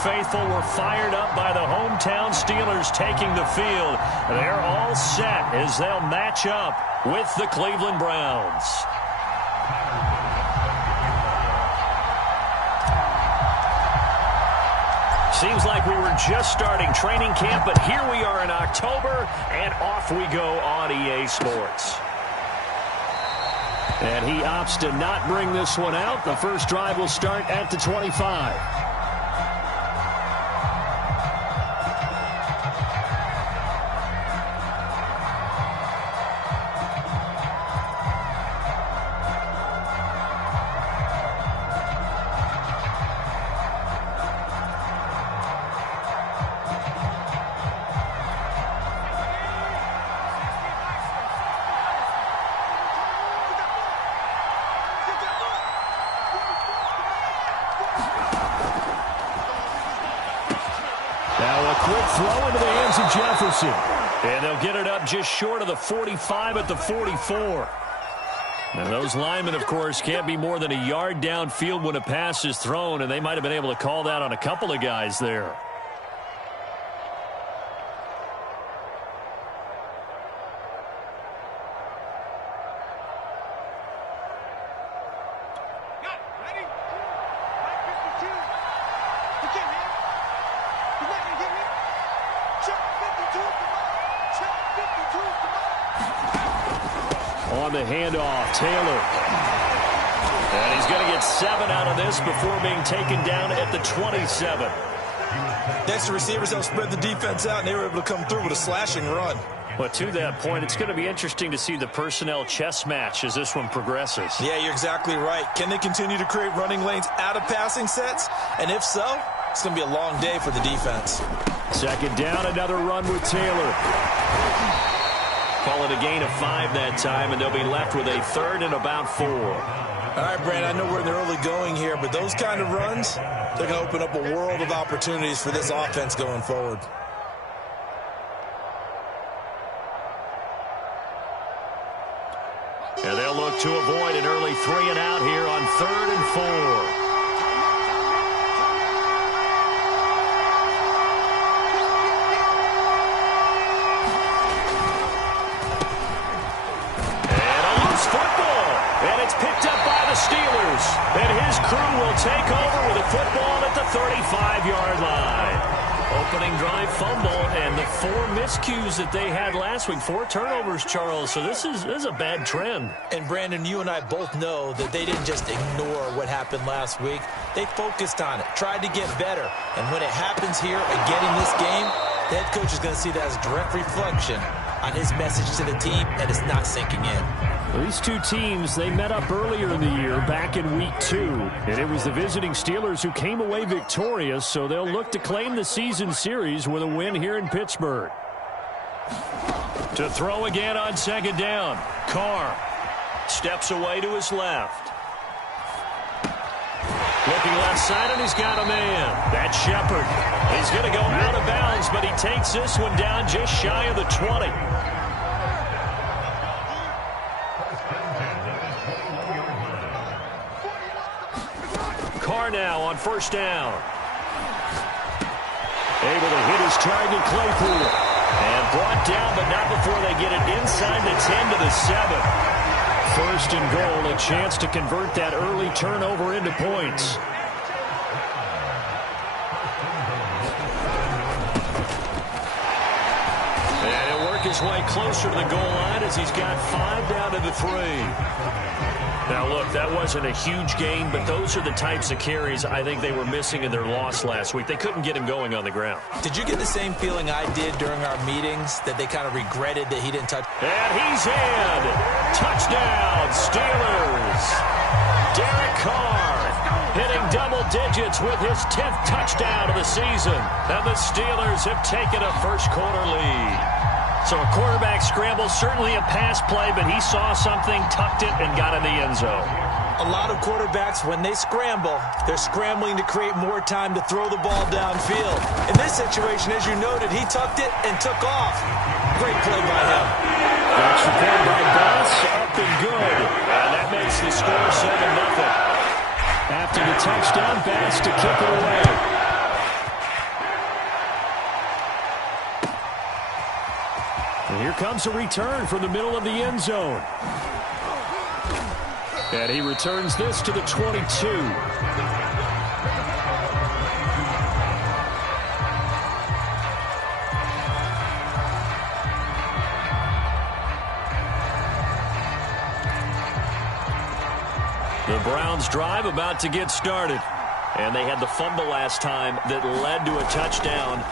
Faithful were fired up by the hometown Steelers taking the field. They're all set as they'll match up with the Cleveland Browns. Seems like we were just starting training camp, but here we are in October, and off we go on EA Sports. And he opts to not bring this one out. The first drive will start at the 25. Quick throw into the hands of Jefferson. And they'll get it up just short of the 45 at the 44. And those linemen, of course, can't be more than a yard downfield when a pass is thrown, and they might have been able to call that on a couple of guys there. On the handoff, Taylor. And he's going to get 7 out of this before being taken down at the 27. Next to receivers, they'll spread the defense out, and they were able to come through with a slashing run. But to that point, it's going to be interesting to see the personnel chess match as this one progresses. Yeah, you're exactly right. Can they continue to create running lanes out of passing sets? And if so, it's going to be a long day for the defense. Second down, another run with Taylor. Call it a gain of 5 that time, and they'll be left with a third and about 4. All right, Brandon, I know we're in the early going here, but those kind of runs, they're going to open up a world of opportunities for this offense going forward. And they'll look to avoid an early 3 and out here on 3rd and 4. Picked up by the Steelers, and his crew will take over with a football at the 35-yard line. Opening drive fumble, and the 4 miscues that they had last week, 4 turnovers, Charles. So this is a bad trend. And, Brandon, you and I both know that they didn't just ignore what happened last week. They focused on it, tried to get better. And when it happens here again in this game, the head coach is going to see that as a direct reflection on his message to the team, and it's not sinking in. These two teams, they met up earlier in the year, back in week 2. And it was the visiting Steelers who came away victorious, so they'll look to claim the season series with a win here in Pittsburgh. To throw again on second down. Carr steps away to his left. Looking left side, and he's got a man. That's Shepard. He's going to go out of bounds, but he takes this one down just shy of the 20. Carr now on first down. Able to hit his target, Claypool. And brought down, but not before they get it inside the 10 to the 7. First and goal, a chance to convert that early turnover into points. And he'll work his way closer to the goal line as he's got 5 down to the 3. Now, look, that wasn't a huge gain, but those are the types of carries I think they were missing in their loss last week. They couldn't get him going on the ground. Did you get the same feeling I did during our meetings, that they kind of regretted that he didn't touch? And he's in. Touchdown, Steelers. Derek Carr hitting double digits with his 10th touchdown of the season. And the Steelers have taken a first-quarter lead. So a quarterback scramble, certainly a pass play, but he saw something, tucked it, and got in the end zone. A lot of quarterbacks, when they scramble, they're scrambling to create more time to throw the ball downfield. In this situation, as you noted, he tucked it and took off. Great play by him. That's the play by Bass, up and good. And that makes the score 7-0. After the touchdown, Bass to kick it away. And here comes a return from the middle of the end zone. And he returns this to the 22. The Browns drive about to get started. And they had the fumble last time that led to a touchdown.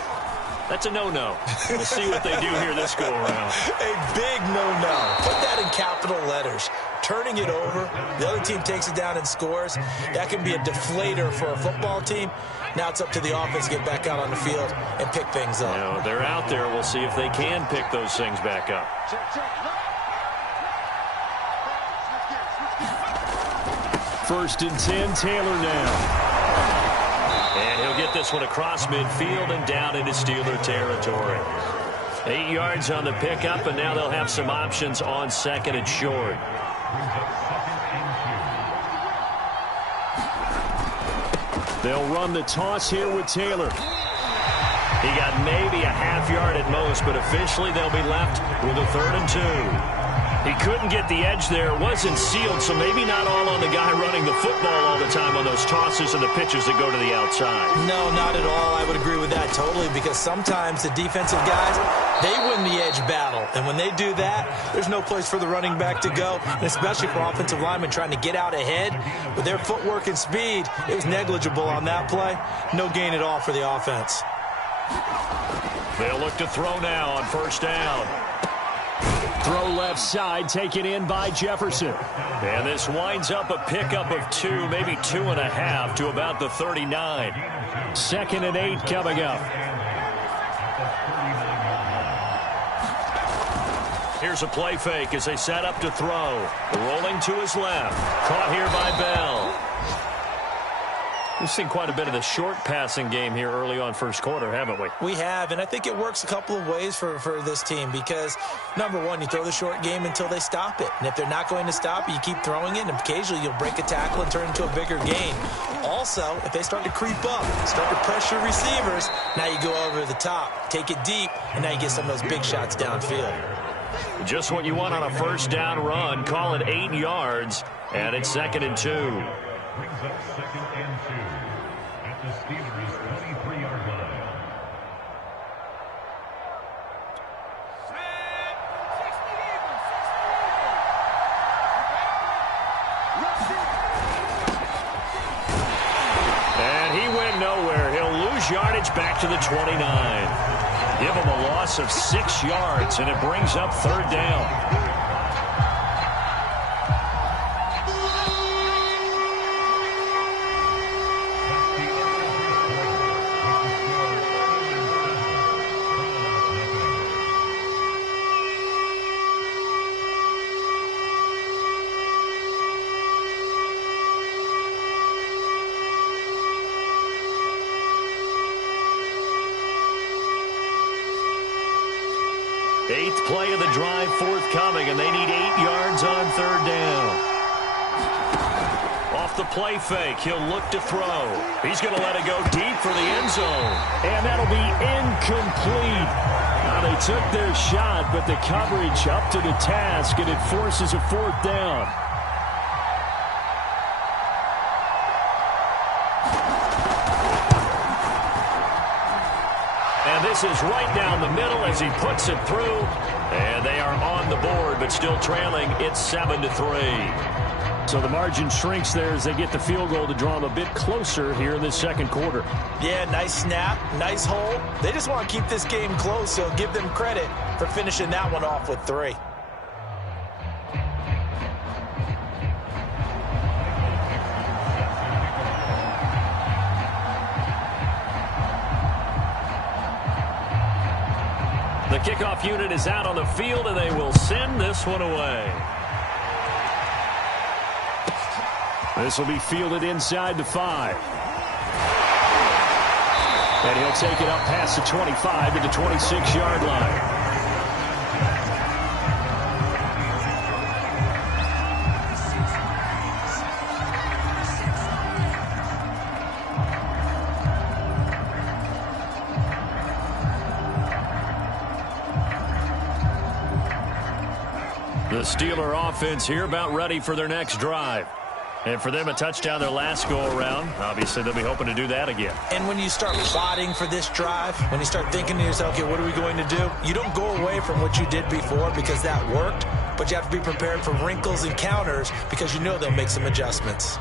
That's a no-no. We'll see what they do here this go-around. A big no-no. Put that in capital letters. Turning it over, the other team takes it down and scores. That can be a deflator for a football team. Now it's up to the offense to get back out on the field and pick things up. You know, they're out there. We'll see if they can pick those things back up. First and 10, Taylor now. And he'll get this one across midfield and down into Steeler territory. 8 yards on the pickup, and now they'll have some options on second and short. They'll run the toss here with Taylor. He got maybe a half yard at most, but officially they'll be left with a 3rd and 2. He couldn't get the edge there. Wasn't sealed, so maybe not all on the guy running the football all the time on those tosses and the pitches that go to the outside. No, not at all. I would agree with that totally, because sometimes the defensive guys, they win the edge battle. And when they do that, there's no place for the running back to go, and especially for offensive linemen trying to get out ahead. With their footwork and speed, it was negligible on that play. No gain at all for the offense. They'll look to throw now on first down. Throw left side, taken in by Jefferson. And this winds up a pickup of 2, maybe 2.5 to about the 39. 2nd and 8 coming up. Here's a play fake as they set up to throw. Rolling to his left. Caught here by Bell. We've seen quite a bit of the short passing game here early on first quarter, haven't we? We have, and I think it works a couple of ways for this team because, number one, you throw the short game until they stop it. And if they're not going to stop it, you keep throwing it, and occasionally you'll break a tackle and turn it into a bigger gain. Also, if they start to creep up, start to pressure receivers, now you go over the top, take it deep, and now you get some of those big shots downfield. Just what you want on a first down run. Call it 8 yards, and it's 2nd and 2. Brings up 2nd and 2 at the Steelers' 23-yard line. And he went nowhere. He'll lose yardage back to the 29. Give him a loss of 6 yards, and it brings up 3rd down. Eighth play of the drive forthcoming, and they need 8 yards on 3rd down. Off the play fake, he'll look to throw. He's going to let it go deep for the end zone. And that'll be incomplete. Now they took their shot, but the coverage up to the task, and it forces a 4th down. This is right down the middle as he puts it through. And they are on the board, but still trailing. It's 7-3. So the margin shrinks there as they get the field goal to draw them a bit closer here in this second quarter. Yeah, nice snap, nice hold. They just want to keep this game close, so give them credit for finishing that one off with 3. The kickoff unit is out on the field, and they will send this one away. This will be fielded inside the 5. And he'll take it up past the 25 to the 26-yard line. The Steeler offense here about ready for their next drive. And for them, a touchdown their last go-around. Obviously, they'll be hoping to do that again. And when you start plotting for this drive, when you start thinking to yourself, okay, what are we going to do? You don't go away from what you did before because that worked, but you have to be prepared for wrinkles and counters because you know they'll make some adjustments.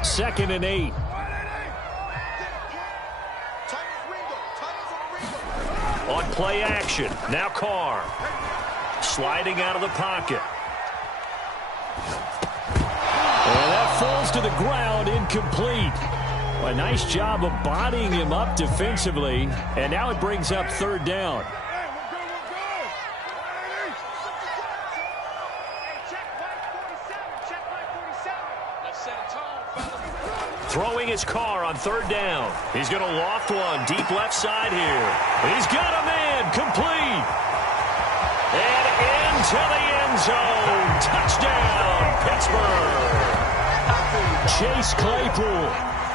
2nd and 8. On play action. Now Carr. Sliding out of the pocket. And that falls to the ground, incomplete. Well, a nice job of bodying him up defensively. And now it brings up 3rd down. Throwing his Carr on 3rd down. He's going to loft one deep left side here. He's got a man complete. And into the end zone. Touchdown, Pittsburgh. Chase Claypool.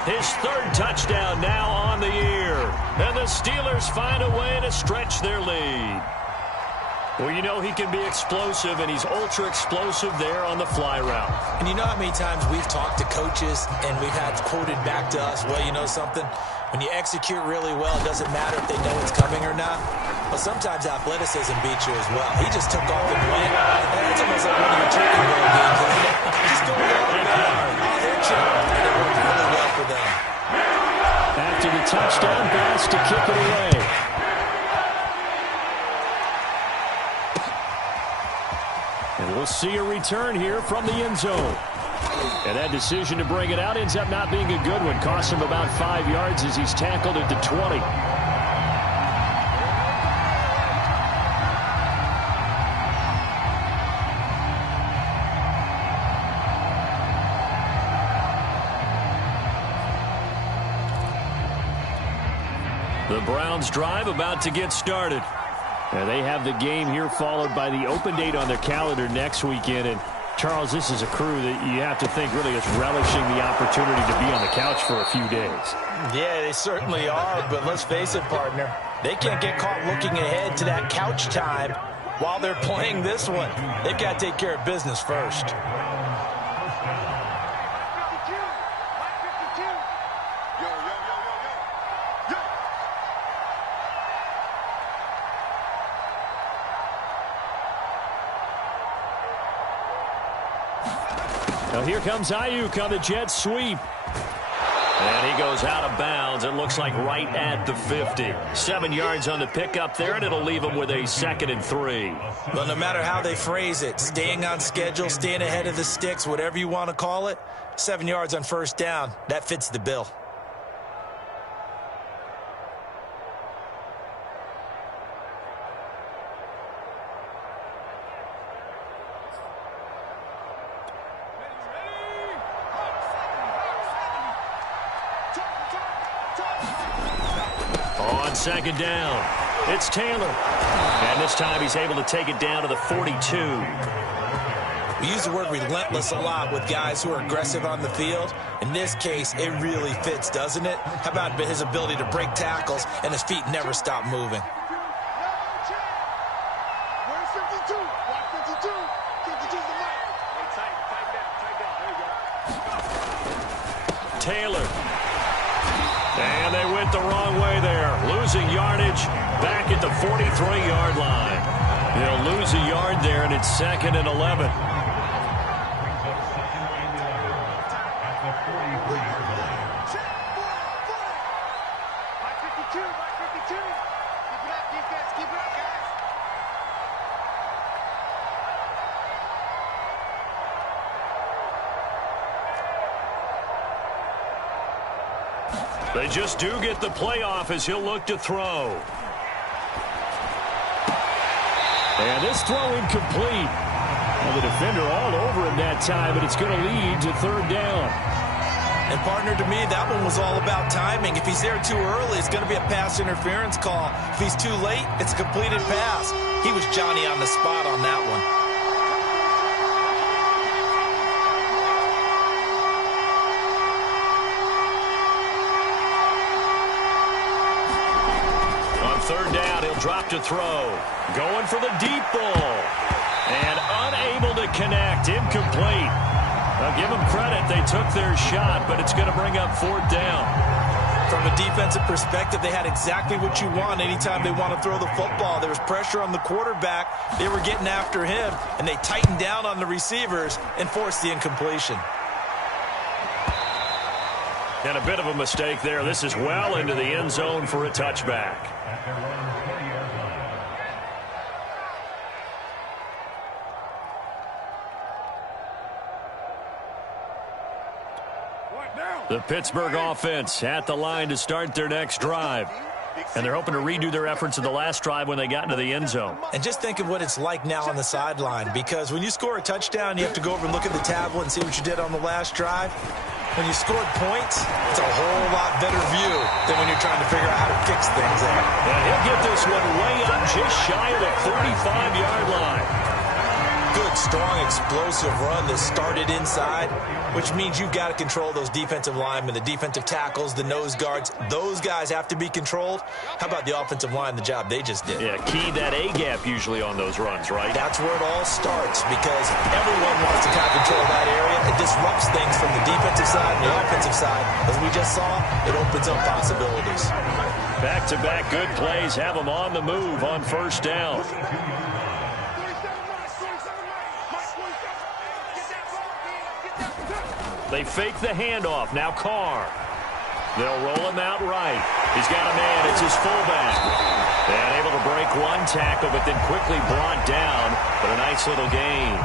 His 3rd touchdown now on the year. And the Steelers find a way to stretch their lead. Well, you know he can be explosive, and he's ultra-explosive there on the fly route. And you know how many times we've talked to coaches and we've had quoted back to us, well, you know something? When you execute really well, it doesn't matter if they know it's coming or not. But sometimes athleticism beats you as well. He just took off and went. It's almost like one of your chicken roll games, isn't it? Just go really hard. Oh, they're chilling. And it worked really well for them. After the touchdown pass to kick it away. And we'll see a return here from the end zone. And that decision to bring it out ends up not being a good one. Costs him about 5 yards as he's tackled at the 20. The Browns drive about to get started. And they have the game here followed by the open date on their calendar next weekend. And Charles, this is a crew that you have to think really is relishing the opportunity to be on the couch for a few days. Yeah, they certainly are, but let's face it, partner. They can't get caught looking ahead to that couch time while they're playing this one. They've got to take care of business first. Now here comes Ayuk on the jet sweep. And he goes out of bounds. It looks like right at the 50. 7 yards on the pickup there, and it'll leave him with a 2nd and 3. Well, no matter how they phrase it, staying on schedule, staying ahead of the sticks, whatever you want to call it, 7 yards on 1st down, that fits the bill. On 2nd down, it's Taylor. And this time he's able to take it down to the 42. We use the word relentless a lot with guys who are aggressive on the field. In this case, it really fits, doesn't it? How about his ability to break tackles and his feet never stop moving? Where's 52? Watch 52. 52's the mic. Hey, tight down. There you go. Taylor. And they went the wrong way there. Losing yardage back at the 43-yard line. They'll lose a yard there, and it's 2nd and 11. They just do get the playoff as he'll look to throw. And this throw incomplete. Well, the defender all over him that time, but it's going to lead to 3rd down. And, partner, to me, that one was all about timing. If he's there too early, it's going to be a pass interference call. If he's too late, it's a completed pass. He was Johnny on the spot on that one. On 3rd down, he'll drop to throw. Going for the deep ball. And unable to connect. Incomplete. Now give them credit. They took their shot, but it's going to bring up 4th down. From a defensive perspective, they had exactly what you want anytime they want to throw the football. There was pressure on the quarterback. They were getting after him, and they tightened down on the receivers and forced the incompletion. And a bit of a mistake there. This is well into the end zone for a touchback. The Pittsburgh offense at the line to start their next drive. And they're hoping to redo their efforts in the last drive when they got into the end zone. And just think of what it's like now on the sideline, because when you score a touchdown, you have to go over and look at the tablet and see what you did on the last drive. When you scored points, it's a whole lot better view than when you're trying to figure out how to fix things there. And he'll get this one way up just shy of the 35-yard line. Good, strong, explosive run that started inside, which means you've got to control those defensive linemen, the defensive tackles, the nose guards. Those guys have to be controlled. How about the offensive line, the job they just did? Yeah, key that A-gap usually on those runs, right? That's where it all starts, because everyone wants to kind of control that area. It disrupts things from the defensive side and the offensive side. As we just saw, it opens up possibilities. Back-to-back good plays have them on the move on 1st down. They fake the handoff. Now Carr. They'll roll him out right. He's got a man. It's his fullback. And able to break one tackle, but then quickly brought down. But a nice little gain.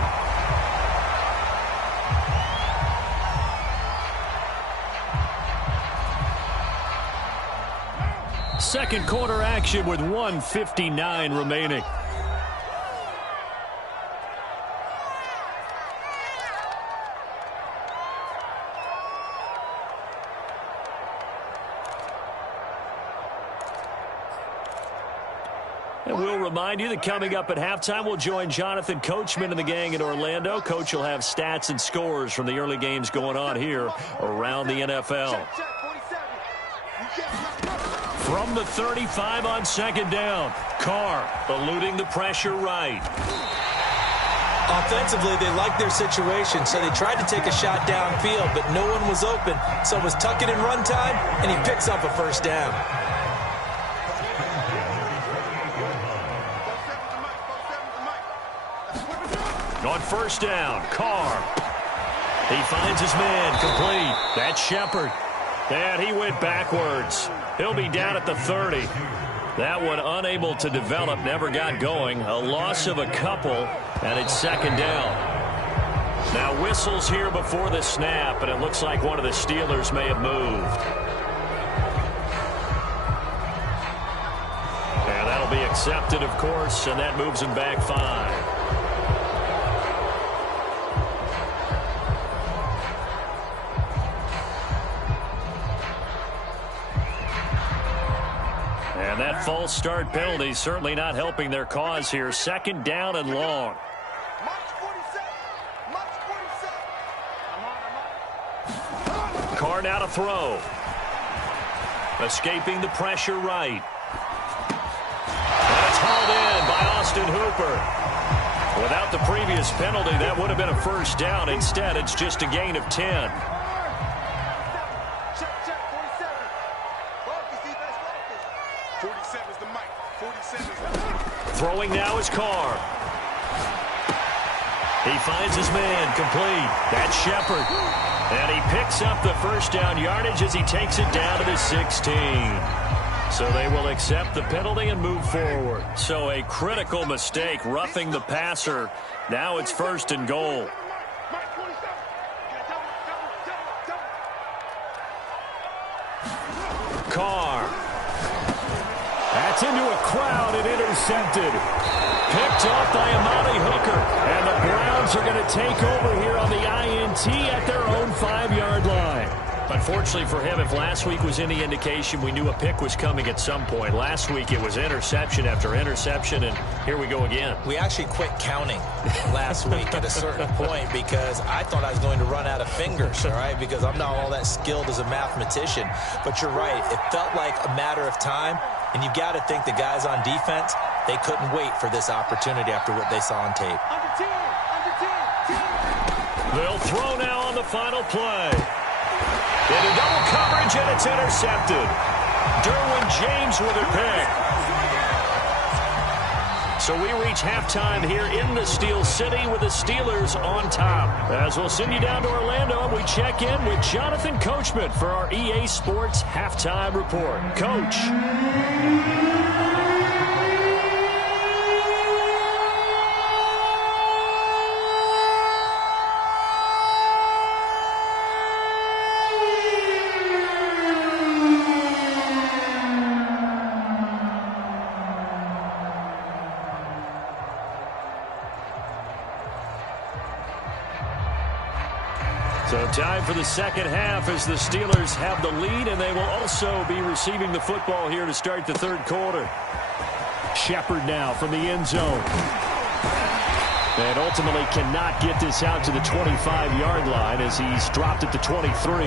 Second quarter action with 1:59 remaining. And we'll remind you that coming up at halftime, we'll join Jonathan Coachman and the gang in Orlando. Coach will have stats and scores from the early games going on here around the NFL. From the 35 on 2nd down, Carr eluding the pressure right. Offensively, they liked their situation, so they tried to take a shot downfield, but no one was open. So it was tuck it in run time, and he picks up a 1st down. On 1st down, Carr. He finds his man, complete. That's Shepard. And he went backwards. He'll be down at the 30. That one unable to develop, never got going. A loss of a couple, and it's 2nd down. Now whistles here before the snap, and it looks like one of the Steelers may have moved. And that'll be accepted, of course, and that moves him back 5. And that false start penalty certainly not helping their cause here. 2nd down and long. Carr now to throw. Escaping the pressure right. And it's hauled in by Austin Hooper. Without the previous penalty, that would have been a 1st down. Instead, it's just a gain of 10. Throwing now is Carr. He finds his man, complete. That's Shepard. And he picks up the 1st down yardage as he takes it down to the 16. So they will accept the penalty and move forward. So a critical mistake, roughing the passer. Now it's 1st and goal. Carr. That's into a crowd and intercepted. Picked off by Amani Hooker. And the Browns are going to take over here on the INT at their own 5-yard line. Unfortunately for him, if last week was any indication, we knew a pick was coming at some point. Last week it was interception after interception, and here we go again. We actually quit counting last week at a certain point because I thought I was going to run out of fingers, all right, because I'm not all that skilled as a mathematician. But you're right. It felt like a matter of time, and you've got to think the guys on defense, They couldn't wait for this opportunity after what they saw on tape. They'll throw now on the final play. Into double coverage, and it's intercepted. Derwin James with a pick. So we reach halftime here in the Steel City with the Steelers on top. As we'll send you down to Orlando, and we check in with Jonathan Coachman for our EA Sports Halftime Report. Coach. So time for the second half as the Steelers have the lead, and they will also be receiving the football here to start the third quarter. Shepard now from the end zone. And ultimately cannot get this out to the 25-yard line as he's dropped at the 23.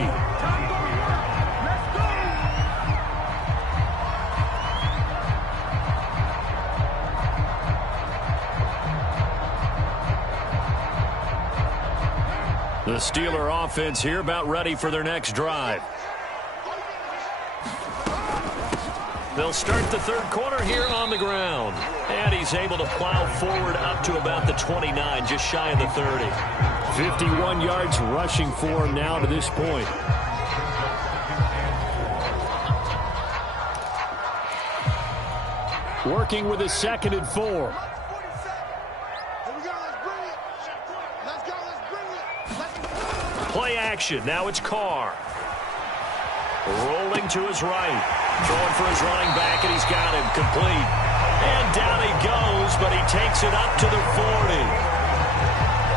The Steeler offense here about ready for their next drive. They'll start the third quarter here on the ground. And he's able to plow forward up to about the 29, just shy of the 30. 51 yards rushing for him now to this point. Working with a 2nd and 4. Play action. Now it's Carr. Rolling to his right. Throwing for his running back, and he's got him complete. And down he goes, but he takes it up to the 40.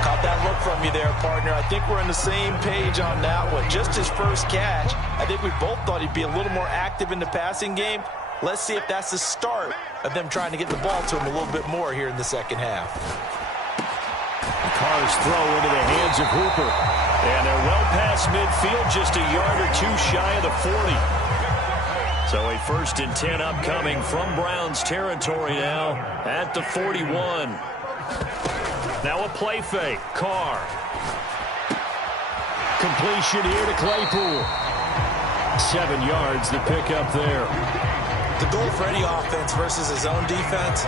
Caught that look from you there, partner. I think we're on the same page on that one. Just his first catch. I think we both thought he'd be a little more active in the passing game. Let's see if that's the start of them trying to get the ball to him a little bit more here in the second half. Carr's throw into the hands of Hooper. And they're well past midfield, just a yard or two shy of the 40. So a 1st and 10 upcoming from Browns territory now at the 41. Now a play fake. Carr. Completion here to Claypool. 7 yards, the pickup there. The goal for any offense versus his own defense,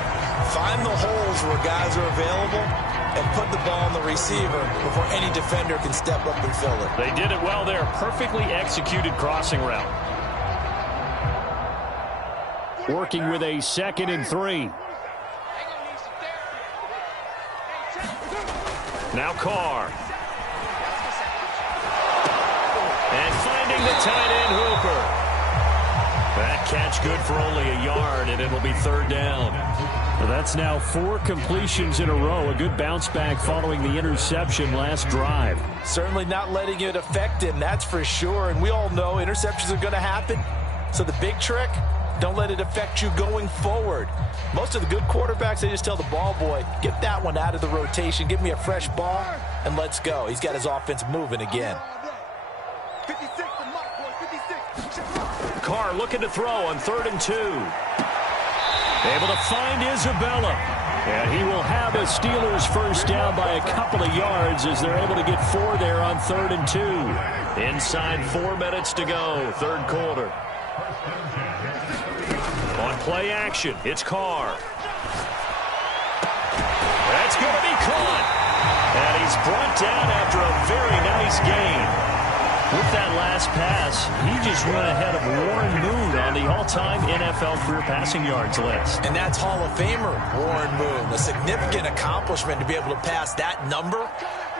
find the holes where guys are available and put the ball on the receiver before any defender can step up and fill it. They did it well there. Perfectly executed crossing route. Working with a 2nd and 3. Now Carr. And finding the tight end Hooper. That catch good for only a yard, and it'll be 3rd down. Well, that's now 4 completions in a row. A good bounce back following the interception last drive. Certainly not letting it affect him, that's for sure. And we all know interceptions are going to happen. So the big trick, don't let it affect you going forward. Most of the good quarterbacks, they just tell the ball boy, get that one out of the rotation, give me a fresh ball, and let's go. He's got his offense moving again. Carr looking to throw on 3rd and 2. Able to find Isabella. And he will have a Steelers first down by a couple of yards as they're able to get 4 there on 3rd and 2. Inside 4 minutes to go, 3rd quarter. On play action, it's Carr. That's going to be caught. And he's brought down after a very nice gain. With that last pass, he just went ahead of Warren Moon on the all-time NFL career passing yards list. And that's Hall of Famer Warren Moon. A significant accomplishment to be able to pass that number.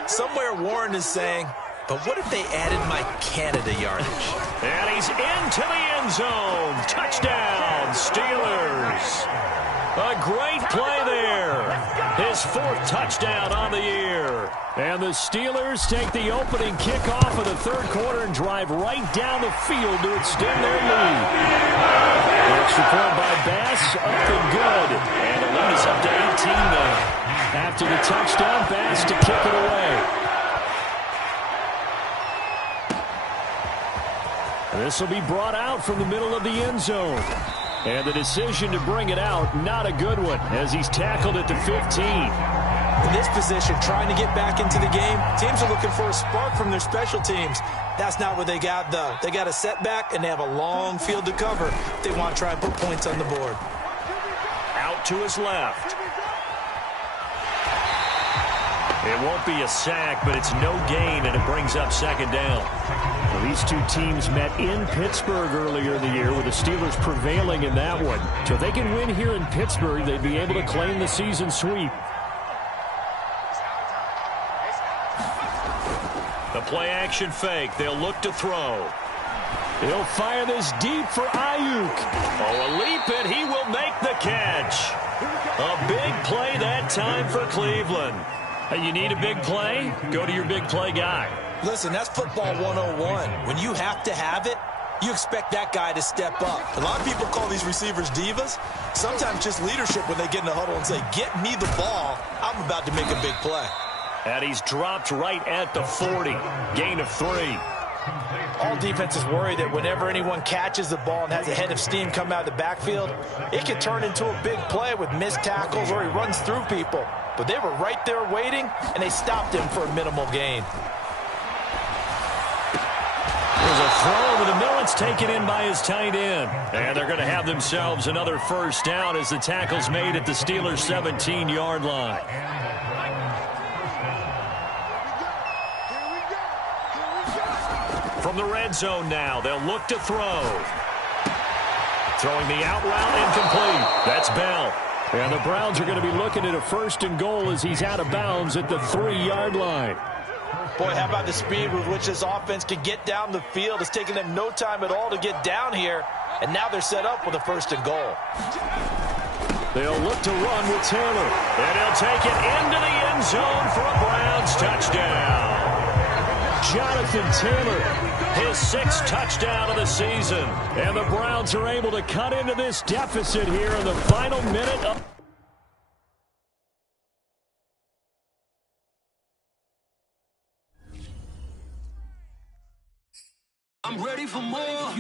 Somewhere Warren is saying, but what if they added my Canada yardage? And he's into the end zone. Touchdown, Steelers. A great play there. His 4th touchdown on the year. And the Steelers take the opening kickoff of the 3rd quarter and drive right down the field to extend their lead. Extra point by Bass, up and good. And the lead is up to 18 now. After the touchdown, Bass to kick it away. This will be brought out from the middle of the end zone. And the decision to bring it out, not a good one, as he's tackled at the 15. In this position, trying to get back into the game, teams are looking for a spark from their special teams. That's not what they got, though. They got a setback, and they have a long field to cover if they want to try and put points on the board. Out to his left. It won't be a sack, but it's no gain, and it brings up second down. Well, these two teams met in Pittsburgh earlier in the year, with the Steelers prevailing in that one. So if they can win here in Pittsburgh, they'd be able to claim the season sweep. The play-action fake. They'll look to throw. He'll fire this deep for Ayuk. Oh, a leap, and he will make the catch. A big play that time for Cleveland. Hey, you need a big play? Go to your big play guy. Listen, that's football 101. When you have to have it, you expect that guy to step up. A lot of people call these receivers divas. Sometimes just leadership when they get in the huddle and say, get me the ball. I'm about to make a big play. And he's dropped right at the 40. Gain of 3. All defenses worry that whenever anyone catches the ball and has a head of steam come out of the backfield, it can turn into a big play with missed tackles or he runs through people. But they were right there waiting, and they stopped him for a minimal gain. There's a throw over the middle. It's taken in by his tight end. And they're going to have themselves another first down as the tackle's made at the Steelers' 17-yard line. From the red zone now, they'll look to throw. Throwing the out route, incomplete. That's Bell. And the Browns are going to be looking at a first and goal as he's out of bounds at the 3-yard line. Boy, how about the speed with which this offense can get down the field? It's taken them no time at all to get down here, and now they're set up with a first and goal. They'll look to run with Taylor, and he'll take it into the end zone for a Browns touchdown. Jonathan Taylor, his 6th touchdown of the season. And the Browns are able to cut into this deficit here in the final minute of... I'm ready for more.